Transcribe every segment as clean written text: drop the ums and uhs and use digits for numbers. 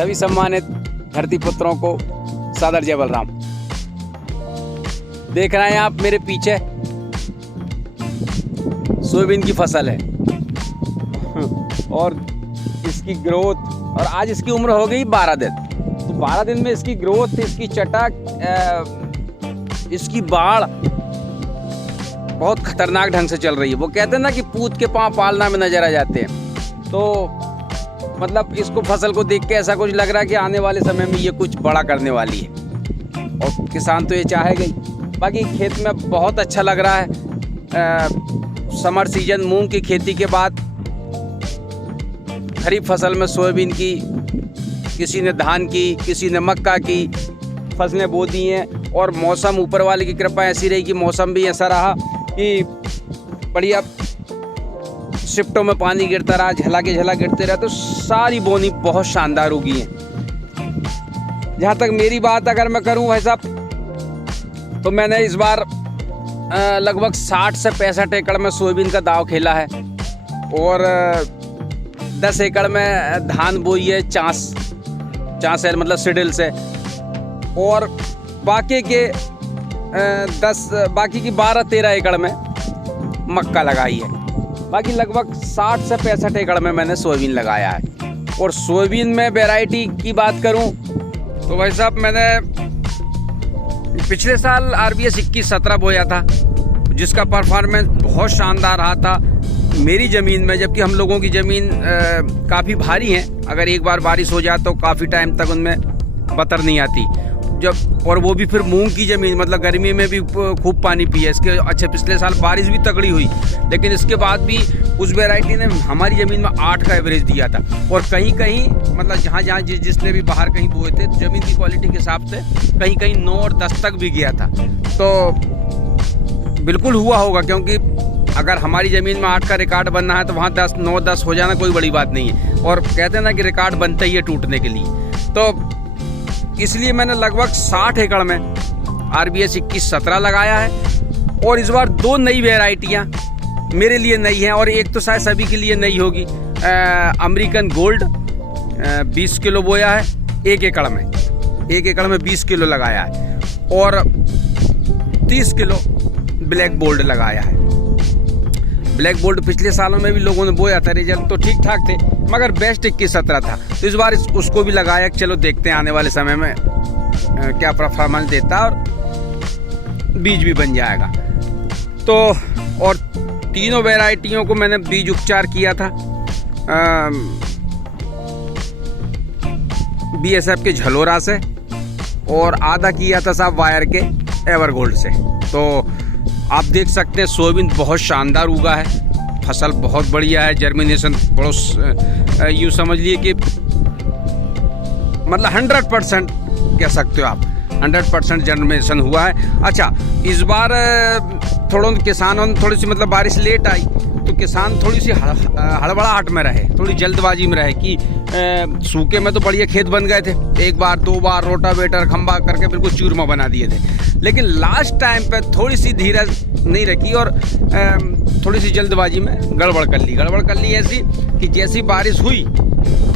सभी सम्मानित धरती पुत्रों को सादर जय बलराम। देख रहे हैं आप मेरे पीछे सोयाबीन की फसल है और इसकी ग्रोथ, और आज इसकी उम्र हो गई 12 दिन। तो 12 दिन में इसकी ग्रोथ, इसकी चटक, इसकी बाढ़ बहुत खतरनाक ढंग से चल रही है। वो कहते हैं ना कि पूत के पांव पालना में नजर आ जाते हैं। तो मतलब इसको, फसल को देख के ऐसा कुछ लग रहा है कि आने वाले समय में ये कुछ बड़ा करने वाली है, और किसान तो ये चाहेगा ही। बाकी खेत में बहुत अच्छा लग रहा है। समर सीजन मूंग की खेती के बाद खरीफ फसल में सोयाबीन की, किसी ने धान की, किसी ने मक्का की फसलें बो दी हैं। और मौसम, ऊपर वाले की कृपा ऐसी रही कि मौसम भी ऐसा रहा कि बढ़िया शिफ्टों में पानी गिरता रहा, झला गिरते रहा, तो सारी बोनी बहुत शानदार उगी है। जहाँ तक मेरी बात अगर मैं करूँ भाई साहब, तो मैंने इस बार लगभग 60 से 65 एकड़ में सोयाबीन का दांव खेला है, और 10 एकड़ में धान बोई है चांस है, मतलब सिडिल से, और बाकी की 12-13 एकड़ में मक्का लगाई है। बाकी लगभग 60 से 65 एकड़ में मैंने सोयाबीन लगाया है। और सोयाबीन में वैरायटी की बात करूं तो भाई साहब, मैंने पिछले साल RBS 21-17 बोया था, जिसका परफॉर्मेंस बहुत शानदार रहा था मेरी ज़मीन में। जबकि हम लोगों की ज़मीन काफ़ी भारी है, अगर एक बार बारिश हो जाए तो काफ़ी टाइम तक उनमें बतर नहीं आती। और वो भी फिर मूंग की ज़मीन, मतलब गर्मी में भी खूब पानी पिए इसके। अच्छा, पिछले साल बारिश भी तगड़ी हुई, लेकिन इसके बाद भी उस वैरायटी ने हमारी ज़मीन में 8 का एवरेज दिया था। और कहीं कहीं मतलब जहाँ जिसने भी बाहर कहीं बोए थे, ज़मीन की क्वालिटी के हिसाब से कहीं 9 और 10 तक भी गया था। तो बिल्कुल हुआ होगा, क्योंकि अगर हमारी ज़मीन में 8 का रिकॉर्ड बनना है तो वहाँ 10, 9, 10 हो जाना कोई बड़ी बात नहीं है। और कहते हैं ना कि रिकॉर्ड बनता ही है टूटने के लिए। तो इसलिए मैंने लगभग 60 एकड़ में RBS 21-17 लगाया है। और इस बार 2 नई वैरायटियाँ मेरे लिए नई हैं, और एक तो शायद सभी के लिए नई होगी। अमेरिकन गोल्ड 20 किलो बोया है 1 एकड़ में। 1 एकड़ में 20 किलो लगाया है, और 30 किलो ब्लैक गोल्ड लगाया है। ब्लैक गोल्ड पिछले सालों में भी लोगों ने बोया था, रिजल्ट तो ठीक ठाक थे, मगर बेस्ट 21-17 था। तो इस बार उसको भी लगाया। चलो देखते हैं आने वाले समय में क्या परफॉर्मेंस देता है, और बीज भी बन जाएगा। तो और तीनों वैरायटियों को मैंने बीज उपचार किया था BSF के झलोरा से, और आधा किया था साहब वायर के एवरगोल्ड से। तो आप देख सकते हैं सोयाबीन बहुत शानदार उगा है, फसल बहुत बढ़िया है, जर्मिनेशन बहुत, यूँ समझ लिए कि मतलब 100% कह सकते हो आप, 100% जर्मिनेशन हुआ है। अच्छा, इस बार किसानों ने थोड़ी सी मतलब बारिश लेट आई, तो किसान थोड़ी सी हड़बड़ाहट में रहे, थोड़ी जल्दबाजी में रहे कि सूखे में तो बढ़िया खेत बन गए थे, 1 बार 2 बार रोटावेटर खंबा करके बिल्कुल चूरमा बना दिए थे। लेकिन लास्ट टाइम पे थोड़ी सी धीरज नहीं रखी, और थोड़ी सी जल्दबाजी में गड़बड़ कर ली ऐसी कि जैसी बारिश हुई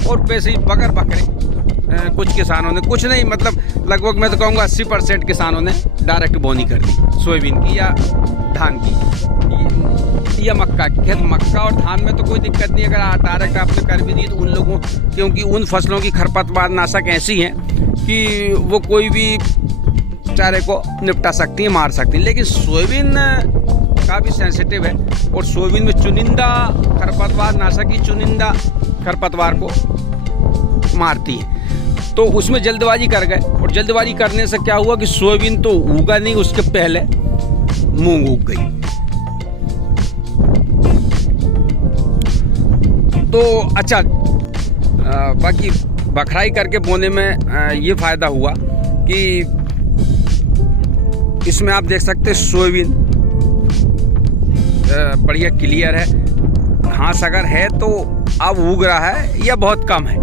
और वैसे ही बगर बकरे कुछ किसानों ने, कुछ नहीं मतलब लगभग मैं तो कहूँगा 80% किसानों ने डायरेक्ट बोनी कर दी सोयाबीन की, या धान की, या मक्का की। खेत मक्का और धान में तो कोई दिक्कत नहीं, अगर डायरेक्ट आपने कर भी दी तो उन लोगों, क्योंकि उन फसलों की खरपतवार नाशक ऐसी हैं कि वो कोई भी चारे को निपटा सकती है, मार सकती है। लेकिन सोयाबीन काफ़ी सेंसिटिव है, और सोयाबीन में चुनिंदा खरपतवार नाशक की चुनिंदा खरपतवार को मारती है। तो उसमें जल्दबाजी कर गए, और जल्दबाजी करने से क्या हुआ कि सोयाबीन तो उगा नहीं, उसके पहले मूंग उग गई। तो अच्छा, बाकी बखराई करके बोने में ये फ़ायदा हुआ कि इसमें आप देख सकते हैं सोयाबीन बढ़िया क्लियर है, घास अगर है तो अब उग रहा है या बहुत कम है।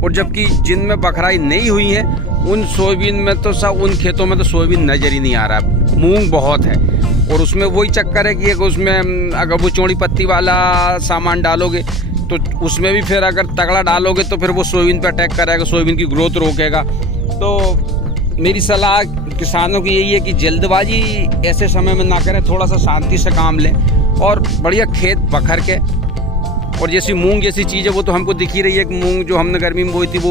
और जबकि जिनमें बखराई नहीं हुई है उन सोयाबीन में तो सब, उन खेतों में तो सोयाबीन नजर ही नहीं आ रहा। मूंग बहुत है, और उसमें वही चक्कर है कि उसमें अगर वो चौड़ी पत्ती वाला सामान डालोगे तो उसमें भी फिर अगर तगड़ा डालोगे तो फिर वो सोयाबीन पे अटैक करेगा, सोयाबीन की ग्रोथ रोकेगा। तो मेरी सलाह किसानों की यही है कि जल्दबाजी ऐसे समय में ना करें, थोड़ा सा शांति से काम लें और बढ़िया खेत बखर के। और जैसी मूंग जैसी चीज़ है वो तो हमको दिख ही रही है कि मूंग जो हमने गर्मी में बोई थी वो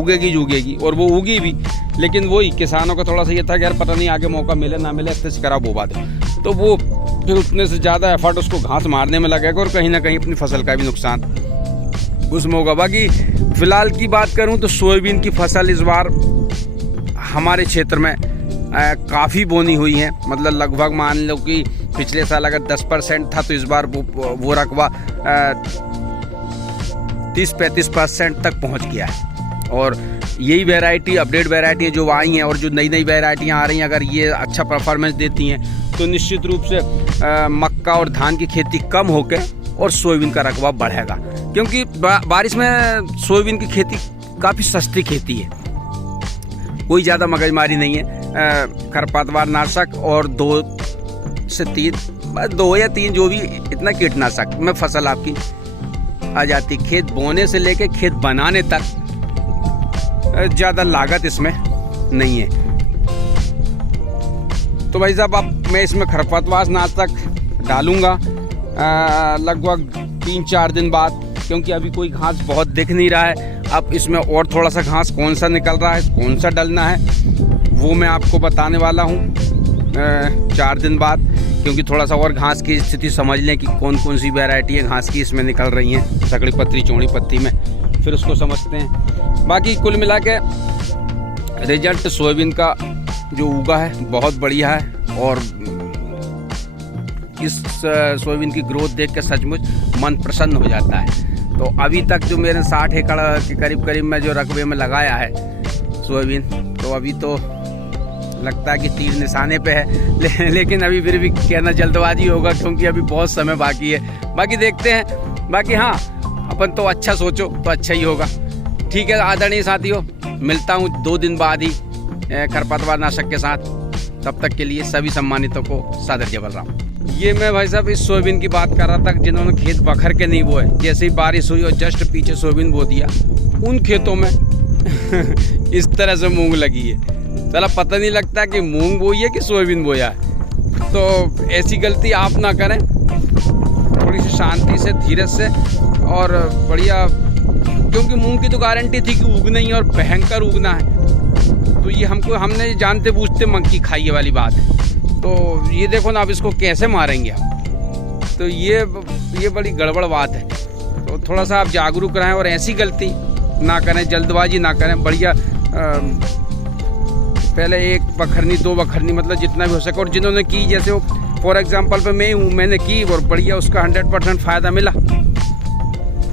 उगेगी और वो उगी भी। लेकिन वही किसानों का थोड़ा सा ये था कि यार पता नहीं आगे मौका मिले ना मिले, इतने से करा बोबा दे, तो वो फिर उतने से ज़्यादा एफर्ट उसको घास मारने में लगेगा और कहीं ना कहीं अपनी फसल का भी नुकसान उसमें होगा। बाकी फ़िलहाल की बात करूं तो सोयाबीन की फसल इस बार हमारे क्षेत्र में काफ़ी बोनी हुई है। मतलब लगभग मान लो कि पिछले साल अगर 10% था तो इस बार वो रकबा 30-35% तक पहुंच गया है। और यही वैरायटी, अपडेट वैरायटी जो आई हैं और जो नई नई वैरायटियाँ आ रही हैं, अगर ये अच्छा परफॉर्मेंस देती हैं तो निश्चित रूप से मक्का और धान की खेती कम होकर और सोयाबीन का रकबा बढ़ेगा। क्योंकि बारिश में सोयाबीन की खेती काफ़ी सस्ती खेती है, कोई ज़्यादा मगजमारी नहीं है। खरपतवार नाशक और 2 या 3 जो भी इतना कीटनाशक में फसल आपकी आ जाती। खेत बोने से लेके खेत बनाने तक ज़्यादा लागत इसमें नहीं है। तो भाई साहब अब मैं इसमें खरपतवार नाशक डालूँगा लगभग 3-4 दिन बाद, क्योंकि अभी कोई घास बहुत दिख नहीं रहा है। अब इसमें और थोड़ा सा घास कौन सा निकल रहा है, कौन सा डलना है, वो मैं आपको बताने वाला हूँ 4 दिन बाद, क्योंकि थोड़ा सा और घास की स्थिति समझ लें कि कौन कौन सी वैरायटी है घास की इसमें निकल रही हैं, सकड़ी पत्ती चौड़ी पत्ती में, फिर उसको समझते हैं। बाकी कुल मिला के रिजल्ट सोयाबीन का जो उगा है बहुत बढ़िया है और इस सोयाबीन की ग्रोथ देख के सचमुच मन प्रसन्न हो जाता है। तो अभी तक जो मेरे 60 एकड़ के करीब मैं जो रकबे में लगाया है सोयाबीन, तो अभी तो लगता है कि तीर निशाने पे है, लेकिन अभी फिर भी कहना जल्दबाजी होगा क्योंकि अभी बहुत समय बाकी है। बाकी देखते हैं। बाकी हाँ, अपन तो अच्छा सोचो तो अच्छा ही होगा। ठीक है आदरणीय साथियों, मिलता हूँ 2 दिन बाद ही खरपतवार नाशक के साथ। तब तक के लिए सभी सम्मानितों को सादर जय बलराम। ये मैं भाई साहब इस सोयाबीन की बात कर रहा था जिन्होंने खेत बखर के नहीं बोए, जैसे ही बारिश हुई और जस्ट पीछे सोयाबीन बो दिया, उन खेतों में इस तरह से मूंग लगी है। चला पता नहीं लगता कि मूंग बोई है कि सोयाबीन बोया है। तो ऐसी गलती आप ना करें, थोड़ी सी शांति से धीरज से और बढ़िया, क्योंकि मूंग की तो गारंटी थी कि उगना ही और भयंकर उगना है। तो ये हमने जानते बूझते मक्की खाई है वाली बात है। तो ये देखो ना, अब इसको कैसे मारेंगे हम, तो ये बड़ी गड़बड़ बात है। तो थोड़ा सा आप जागरूक रहें और ऐसी गलती ना करें, जल्दबाजी ना करें। बढ़िया पहले 1 बखरनी 2 बखरनी मतलब जितना भी हो सके, और जिन्होंने की, जैसे वो फॉर एग्जांपल पे मैं हूँ, मैंने की और बढ़िया उसका 100% फ़ायदा मिला।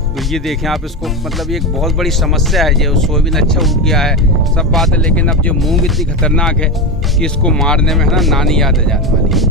तो ये देखें आप इसको, मतलब ये एक बहुत बड़ी समस्या है। जो सोयाबीन अच्छा उग गया है सब बात है, लेकिन अब जो मूंग इतनी खतरनाक है कि इसको मारने में है ना नानी याद आ जाने वाली है।